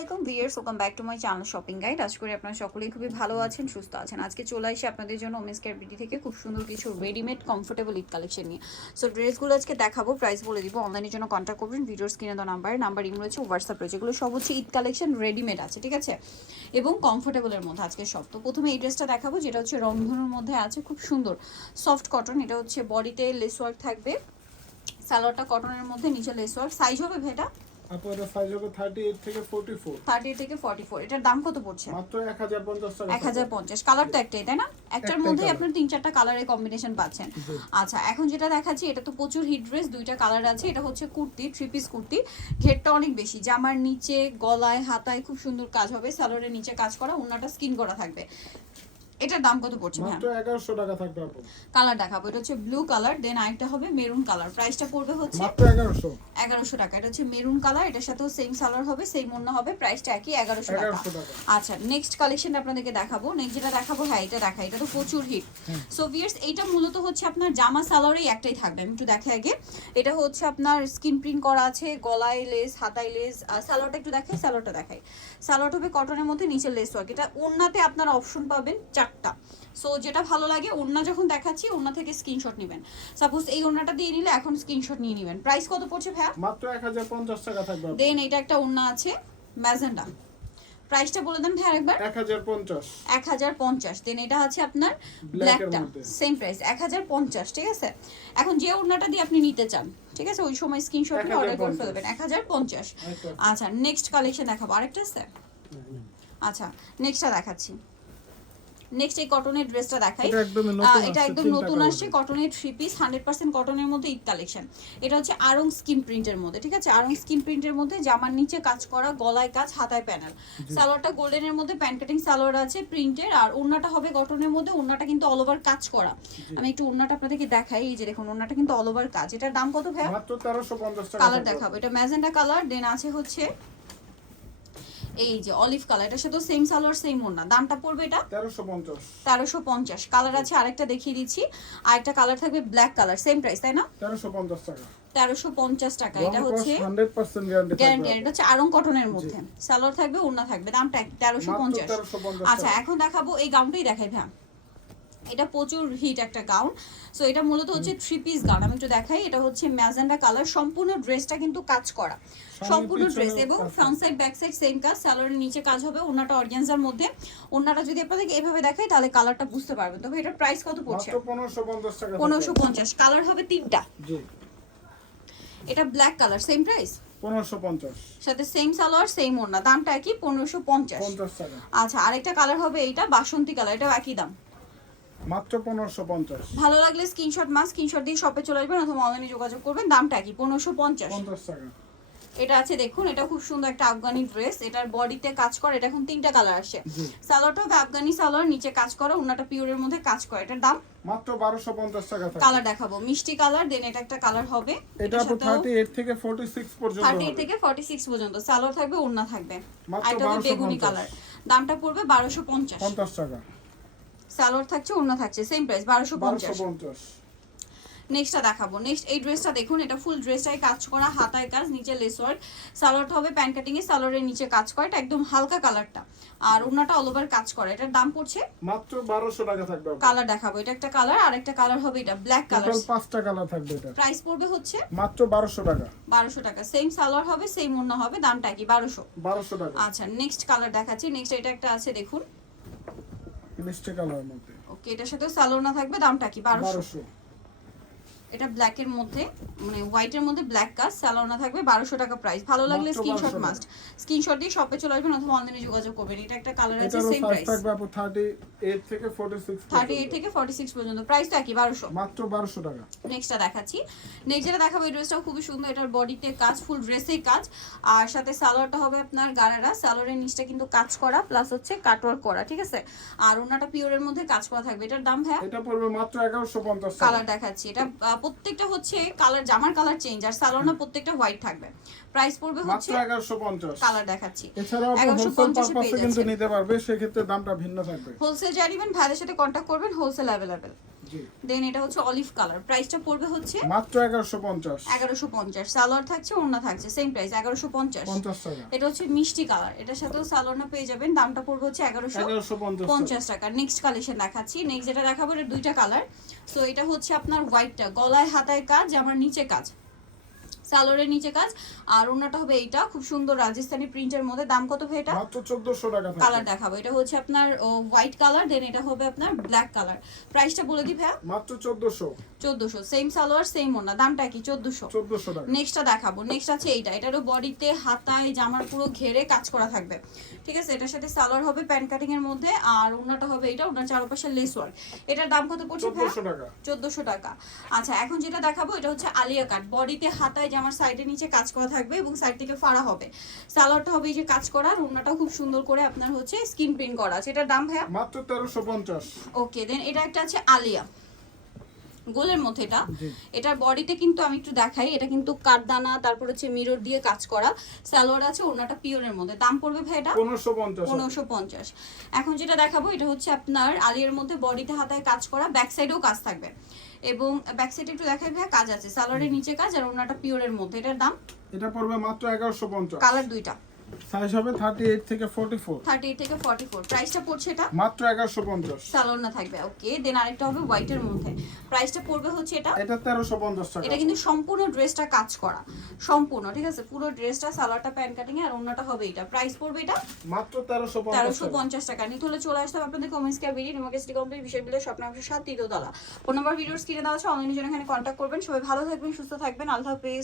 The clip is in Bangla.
আলাইকুম। Viewers welcome back to my channel shopping guide আজ করি আপনারা সকলেই খুবই ভালো আছেন, সুস্থ আছেন। আজকে চলে আসি আপনাদের জন্য ওমেন্স কেয়ার থেকে খুব সুন্দর কিছু রেডিমেড কমফোর্টেবল ঈদ কালেকশন নিয়ে। সো ড্রেসগুলো আজকে দেখাবো প্রাইস বলে দিব। অনলাইনের জন্য কন্ট্যাক্ট করবেন ভিডিওর স্ক্রিনে দেওয়া নাম্বার নাম্বার ইম রয়েছে হোয়াটসঅ্যাপ রয়েছে। এগুলো সব হচ্ছে ঈদ কালেকশন রেডিমেড আছে, ঠিক আছে? এবং কমফোর্টেবলের মধ্যে আজকে সব। তো প্রথমে এই ড্রেসটা দেখাবো, যেটা হচ্ছে রংধনুর মধ্যে আছে, খুব সুন্দর। সফট কটন এটা হচ্ছে বডিতে লেস ওয়ার্ক থাকবে। সালোয়ারটা কটনের মধ্যে, নিচে লেস ওয়ার্ক সাইজ হবে ভেটা আপনার সাইজ হবে থার্টি এইট থেকে ফোর্টি ফোর থার্টি থেকে ফর্টি ফোর এটার দাম কত পড়ছে? মাত্র এক হাজার পঞ্চাশ টাকা। এক হাজার পঞ্চাশ। কালার তো একটাই তাই না? একটার আপনার তিন চারটা কালারের কম্বিনেশন পাচ্ছেন। আচ্ছা এখন যেটা দেখাচ্ছি এটা তো প্রচুর হিট ড্রেস দুইটা কালার আছে। এটা হচ্ছে কুর্তি থ্রি পিস কুর্তি। ঘেরটা অনেক বেশি। জামার নিচে গলায় হাতায় খুব সুন্দর কাজ হবে। স্যালোয়ারের নিচে কাজ করা অন্যটা স্কিন করা থাকবে। এটার দাম কত পড়ছে মাত্র এগারোশো টাকা থাকবে আপু। কালার দেখাবো। এটা হচ্ছে ব্লু কালার দেন আরেকটা হবে মেরুন কালার প্রাইসটা পড়বে হচ্ছে মাত্র এগারোশো। এগারোশো টাকা। এটা হচ্ছে মেরুন কালার এটার সাথেও সেম সালোয়ার হবে সেম অন্য হবে। প্রাইসটা একই এগারোশো টাকা। আচ্ছা নেক্সট কালেকশন আপনাদেরকে দেখাবো। নেক্সট যেটা দেখাবো হ্যাঁ এটা দেখা এটা তো প্রচুর হিট সো ভিয়ার্স এইটা মূলত হচ্ছে আপনার জামা সালোয়ারই একটাই থাকবে। আমি একটু দেখে আগে। এটা হচ্ছে আপনার স্কিন প্রিন্ট করা আছে গলায় লেস হাতায় লেস সালোয়ারটা একটু দেখাই সালোয়ারটা দেখাই। সালোয়ার হবে কটনের মধ্যে নিচে লেস ওয়ার্ক এটা ওড়নাতে আপনারা অপশন পাবেন চারটা সো যেটা ভালো লাগে ওড়না যখন দেখাচ্ছি ওড়না থেকে স্ক্রিনশট নেবেন। সাপোজ এই ওড়নাটা দিয়ে নিলে এখন স্ক্রিনশট নিয়ে নেবেন। প্রাইস কত পড়ছে ভাইয়া? মাত্র এক হাজার পঞ্চাশ টাকা থাকবে দেন এটা একটা ওড়না আছে ম্যাজেন্ডা। প্রাইসটা বলে দেন ভাইয়া একবার পঞ্চাশ। এক হাজার পঞ্চাশ। দেন এটা আছে আপনার ব্ল্যাকটা সেম প্রাইস এক হাজার পঞ্চাশ ঠিক আছে? এখন যে ওড়নাটা দিয়ে আপনি নিতে চান ঠিক আছে? ওই সময় স্ক্রিনশট নিয়ে অর্ডার করে 1050 ফেলবেন। এক হাজার পঞ্চাশ। আচ্ছা। আচ্ছা নেক্সট কালেকশন দেখাবো। আরেকটা আছে? আচ্ছা নেক্সটটা দেখাচ্ছি। নেক্সট এই কটনের ড্রেসটা দেখাই। এটা একদম নতুন আসছে কটনের থ্রি পিস হান্ড্রেড পার্সেন্ট কটনের মধ্যে ঈদ কালেকশন এটা হচ্ছে আরং স্কিন প্রিন্টের মধ্যে ঠিক আছে? আরং স্কিন প্রিন্টের মধ্যে জামার নিচে কাজ করা গলায় কাজ হাতায় প্যানেল সালোয়ারটা গোল্ডেনের মধ্যে প্যান্ট কাটিং সালোয়ার আছে প্রিন্টের আর ওড়নাটা হবে কটনের মধ্যে ওড়নাটা কিন্তু অল ওভার কাজ করা। আমি একটু ওড়নাটা আপনাদেরকে দেখাই এই যে দেখুন ওড়নাটা কিন্তু অল ওভার কাজ। এটার দাম কত টাকা কালার দেখাবো। এটা ম্যাজেন্ডা কালার দেন আছে হচ্ছে এই যে অলিভ কালার এটার সাথে সেম সালোয়ার সেম ওড়না। দামটা পড়বে এটা? তেরোশো পঞ্চাশ। তেরোশো পঞ্চাশ। কালার আছে আরেকটা দেখিয়ে দিচ্ছি। আরেকটা কালার থাকবে ব্ল্যাক কালার সেম প্রাইস তাই না? তেরোশো পঞ্চাশ টাকা। তেরোশো পঞ্চাশ টাকা এটা হচ্ছে গ্যারান্টি গ্যারান্টি এটা হচ্ছে আরং কটনের মধ্যে। সালোয়ার থাকবে ওড়না থাকবে দামটা তেরোশো পঞ্চাশ। আচ্ছা এখন দেখাবো এই গাউনটাই দেখাই ভ্যাম এটা প্রচুর হিট একটা গাউন। সো এটা মূলত হচ্ছে থ্রি পিস গাউন। আমি একটু দেখাই এটা হচ্ছে ম্যাজেন্ডা কালার। সম্পূর্ণ ড্রেসটা কিন্তু কাজ করা। সম্পূর্ণ ড্রেস এবং front side back side same কাজ। সালোয়ারের নিচে কাজ হবে ওনাটা অর্গানজার মধ্যে। ওনাটা যদি আপনাদেরকে এভাবে দেখাই তাহলে কালারটা বুঝতে পারবেন। তবে এটার প্রাইস কত পড়ছে? পনেরোশো পঞ্চাশ কালার হবে তিনটা। জি। এটা ব্ল্যাক কালার সেম প্রাইস সাথে সেম সালোয়ার সেম ওড়না। দামটা একই পনেরোশো পঞ্চাশ। আচ্ছা আরেকটা কালার হবে এইটা বাসন্তী কালার এটাও একই দাম। মাত্র পনেরোশো পঞ্চাশ। ভালো লাগলে স্ক্রিনশট মাস স্ক্রিনশট দিয়ে শপে চলে আসবেন অথবা অনলাইনে যোগাযোগ করবেন। দামটা কি? পনেরোশো পঞ্চাশ। পঞ্চাশ টাকা। এটা আছে দেখুন এটা খুব সুন্দর একটা আফগানি ড্রেস এটার বডিতে কাজ করে এটা এখন তিনটা কালার আসছে জি। সালোয়ারটা হবে আফগানি সালোয়ার নিচে কাজ করা ওনাটা পিওরের মধ্যে কাজ করে। এটার দাম? মাত্র বারোশো পঞ্চাশ টাকা কালার দেখাবো। মিষ্টি কালার দেন এটা একটা কালার হবে। এটা আপু থার্টি এইট থেকে ফোর্টি সিক্স পর্যন্ত থার্টি হবে। থেকে ফর্টি সিক্স পর্যন্ত। সালোয়ার থাকবে ওড়না থাকবে। এটা বেগুনি কালার দামটা পড়বে বারোশো পঞ্চাশ। পঞ্চাশ টাকা। সালোয়ার থাকছে ওড়না থাকছে সেম প্রাইস বারোশো পঞ্চাশ। নেক্সটটা দেখাবো। নেক্সট এই ড্রেসটা দেখুন এটা ফুল ড্রেসটাই কাজ করা হাতায় কাজ নিচে লেস ওয়ার্ক সালোয়ারটা হবে প্যান্ট কাটিং এ সালোয়ারের নিচে কাজ করে এটা একদম হালকা কালারটা আর ওড়নাটা অল ওভার কাজ করে এটার দাম পড়ছে মাত্র বারোশো টাকা থাকবে কালার দেখাবো এটা একটা কালার আর একটা কালার হবে এটা ব্ল্যাক কালার পাঁচটা কালার থাকবে এটা। প্রাইস পড়বে হচ্ছে মাত্র বারোশো টাকা। বারোশো টাকা। সেম সালোয়ার হবে সেম ওড়না হবে দামটা কি বারোশো। বারোশো টাকা। আচ্ছা নেক্সট কালার দেখাচ্ছি নেক্সট এটা একটা আছে দেখুন। কালার মধ্যে। ওকে এটার সাথে সালোয়ার না থাকবে দামটা কি? বারোশো। বারোশো। এটা ব্ল্যাকের মধ্যে মানে হোয়াইটের মধ্যে ব্ল্যাক কাজ স্যালোনা থাকবে বারোশো টাকা প্রাইস ভালো লাগলে স্ক্রিনশট মাস্ট স্ক্রিনশট দিয়ে শপে চলে আসবেন অথবা অনলাইনে যোগাযোগ করবেন। এটা একটা কালার আছে সেম প্রাইস থাকবে আপু থার্টি এইট থেকে ফোর্টি সিক্স থার্টি এইট থেকে ফর্টি সিক্স পর্যন্ত প্রাইসটা কি? বারোশো। মাত্র বারোশো টাকা। নেক্সটটা দেখাচ্ছি। নেক্সট যেটা দেখাবো এই ড্রেসটাও খুবই সুন্দর। এটার বডিতে কাজ ফুল ড্রেসেই কাজ। আর সাথে সালোয়ারটা হবে আপনার গারারা। সালোয়ারের নিচটা কিন্তু কাজ করা প্লাস হচ্ছে কাটওয়ার্ক করা ঠিক আছে? আর ওনাটা পিওরের মধ্যে কাজ করা থাকবে। এটার দাম ভাইয়া? এটা পড়বে মাত্র এগারোশো পঞ্চাশ টাকা। কালার দেখাচ্ছি। এটা প্রত্যেকটা হচ্ছে কালার জামার কালার চেঞ্জ আর সালোনা প্রত্যেকটা হোয়াইট থাকবে। প্রাইস পড়বে হচ্ছে এগারোশো পঞ্চাশ। কালার দেখাচ্ছি। এছাড়াও 1150 পর্যন্ত পেয়ে কিন্তু নিতে পারবে সেক্ষেত্রে দামটা ভিন্ন থাকবে। হোলসেল যা নেবেন ভাইদের সাথে কন্টাক্ট করবেন হোলসেল জি দেন এটা হচ্ছে অলিভ কালার প্রাইসটা পড়বে হচ্ছে মাত্র এগারোশো পঞ্চাশ। এগারোশো পঞ্চাশ। সালোয়ার থাকছে ওড়না থাকছে সেম প্রাইস এগারোশো পঞ্চাশ। পঞ্চাশ টাকা। এটা হচ্ছে মিষ্টি কালার এটার সাথেও সালোয়ারনা পেয়ে যাবেন। দামটা পড়বে হচ্ছে এগারোশো এগারোশো পঞ্চাশ টাকা। পঞ্চাশ টাকা। নেক্সট কালেকশন দেখাচ্ছি। নেক্সট যেটা দেখাবো এটা দুইটা কালার সো এটা হচ্ছে আপনার হোয়াইটটা গলায় হাতায় কাজ আমার নিচে কাজ। সালোয়ারের নিচে কাজ। আর ওনাটা হবে এইটা। খুব সুন্দর রাজস্থানি প্রিন্টের মধ্যে। দাম কত ভাই এটা? মাত্র চোদ্দশো টাকা কালার দেখাবো। এটা হচ্ছে আপনার হোয়াইট কালার দেন এটা হবে আপনার ব্ল্যাক কালার। প্রাইসটা বলে দিই ভাইয়া। মাত্র চোদ্দশো। চোদ্দোশো। সেম সালোয়ার সেম ওনা দামটা কি? চোদ্দোশো। চোদ্দশো টাকা। নেক্সটটা দেখাবো। নেক্সট আছে এইটা। এটারও বডিতে হাতায় জামার পুরো ঘেরে কাজ করা থাকবে। ঠিক আছে? এটার সাথে সালোয়ার হবে প্যান্ট কাটিং এর মধ্যে। আর ওনাটা হবে এটা ওনার চারপাশে লেস ওয়ার্ক এটার দাম কত পড়ছে ভাইয়া? চোদ্দশো টাকা। চোদ্দোশো টাকা। আচ্ছা এখন যেটা দেখাবো এটা হচ্ছে আলিয়া কাট। বডিতে হাতায় জামার সাইডের নিচে কাজ করা থাকবে এবং সাইড থেকে ফাড়া হবে। সালোয়ারটা হবে এই যে কাজ করা রুমনাটা খুব সুন্দর করে আপনার হচ্ছে স্কিন প্রিন্ট করা আছে। এটার দাম ভাইয়া? মাত্র তেরোশো পঞ্চাশ। ওকে দেন এটা একটা আছে আলিয়া। গোলের মধ্যে এটা। এটার বডিতে কিন্তু আমি একটু দেখাই এটা কিন্তু কাঠদানা তারপর হচ্ছে মিরর দিয়ে কাজ করা। সালোয়ার আছে ওনাটা পিওরের মধ্যে। দাম পড়বে ভাই এটা? পনেরোশো পঞ্চাশ এখন যেটা দেখাবো এটা হচ্ছে আপনার আলিয়ার মধ্যে বডিতে হাতায় কাজ করা ব্যাক সাইডেও কাজ থাকবে। এবং ব্যাক সাইডে একটু দেখাই ভাই কাজ আছে। সালোয়ারের নিচে কাজ আর ওনাটা পিওরের মধ্যে। এটার দাম? এটা পড়বে মাত্র এগারোশো পঞ্চাশ। কালার দুইটা। সাইজ হবে থার্টি এইট থেকে ফোর্টি ফোর থার্টি এইট থেকে ফর্টি ফোর প্রাইসটা পড়ছে এটা? মাত্র এগারোশো পঞ্চাশ। সালোয়ার না থাকবে ওকে দেন আরেকটা হবে হোয়াইটের মধ্যে। প্রাইসটা পড়বে হচ্ছে এটা? এটা তেরোশো পঞ্চাশ টাকা। এটা কিন্তু সম্পূর্ণ ড্রেসটা কাজ করা। সম্পূর্ণ ঠিক আছে? পুরো ড্রেসটা সালোয়ারটা প্যান্ট কাটিং আর অন্যটা হবে এটা। প্রাইস পড়বে এটা? মাত্র তেরোশো পঞ্চাশ তেরোশো টাকা পঞ্চাশ টাকা। নিতে হলে চলে আসতাম আপনাদের কমেন্টস ভিডিও ডেমোক্রেসিটি কমপ্লিট বিষয় বিলের স্বপ্ন সাত তৃতীয়তলা ফোন নাম্বার ভিডিওর স্ক্রিনে দেওয়া আছে। অনলাইনে জন্য এখানে কন্ট্যাক্ট করবেন। সবাই ভালো থাকবেন সুস্থ থাকবেন। আল্লাহ হাফেজ।